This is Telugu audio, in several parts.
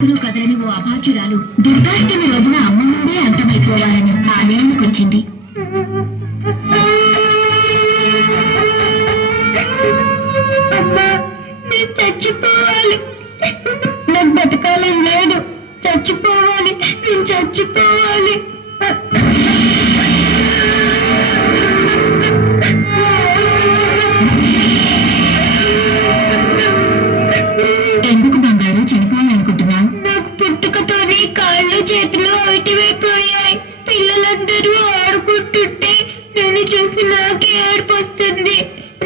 కదలని ఓ అభాగ్యురాలు దుర్గాష్టమి రోజున అమ్మ నుండే అంతమైపోవాలని ఆలయానికొచ్చింది. చచ్చిపోవాలి, నాకు బతకాలని లేదు, చచ్చిపోవాలి, నేను చచ్చిపోవాలి. ఎందుకు బంగారు చనిపోవాలనుకుంటున్నావు? నాకు పుట్టుకతోనే కాళ్ళు చేతులు అవిటివైపోయాయి. పిల్లలందరూ ఆడుకుంటుంటే నేను చూసి నాకే ఏడుపు వస్తుంది.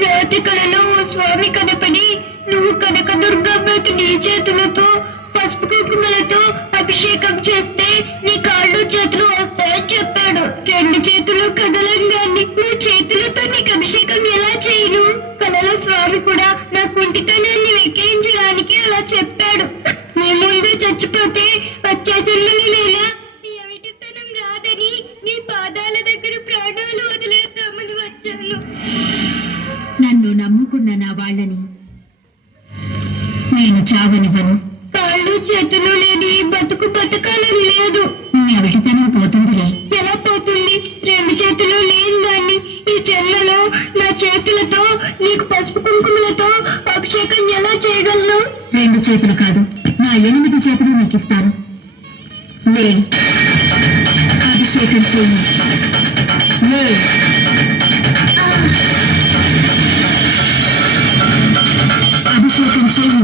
రాత్రి కళలో ఓ స్వామి కనపడి, నువ్వు కనక దుర్గమ్మకి నీ చేతులతో పసుపు కుంకుమలతో అభిషేకం చేస్తే నీ కాళ్ళు చేతులు వస్తాయని చెప్పాడు. రెండు చేతులు కదలంగాన్ని నువ్వు చేతులతో నీకు అభిషేకం ఎలా చేయను? కళలో స్వామి కూడా నా కుంటితనాన్ని వెక్కిరించడానికి అలా చెప్పాడు. నీ ముందు చచ్చిపోతే వచ్చే జన్మలైనా నీ అవిటితనం రాదని నీ పాదాల దగ్గర ప్రాణాలు వదిలేద్దామని వచ్చాను. నన్ను నమ్ముకున్న నా వాళ్ళని నేను చావనివ్వను. కాళ్ళు చేతులు లేని బతుకు బతకాలని లేదు. నీ అవిటితనం పోతుందిలే. ఎలా పోతుంది? రెండు చేతులు లేని దాన్ని ఈ జన్మలో నా చేతులతో నీకు పసుపు కుంకుమలతో అభిషేకం ఎలా చేయగలను? రెండు చేతులు కాదు, నా 8 చేతులు నీకు ఇస్తాను. లే, అభిషేకం చేయి. లే, అభిషేకం చేయి.